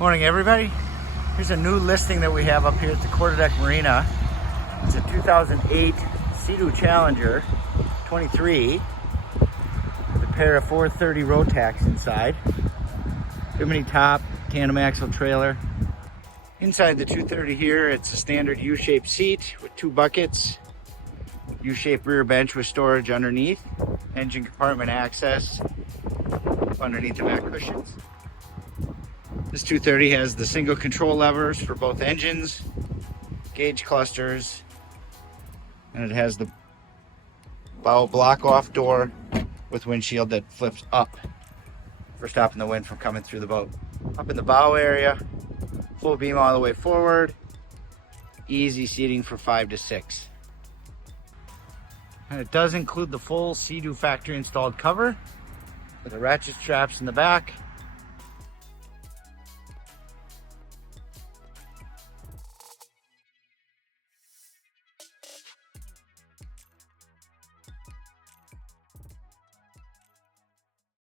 Morning, everybody. Here's a new listing that we have up here at the Quarterdeck Marina. It's a 2008 Sea-Doo Challenger 23 with a pair of 430 Rotax inside. Bimini top, tandem axle trailer. Inside the 230 here, it's a standard U-shaped seat with two buckets, U-shaped rear bench with storage underneath, engine compartment access underneath the back cushions. This 230 has the single control levers for both engines, gauge clusters, and it has the bow block off door with windshield that flips up for stopping the wind from coming through the boat. Up in the bow area, full beam all the way forward, easy seating for 5 to 6. And it does include the full Sea-Doo factory installed cover with the ratchet straps in the back,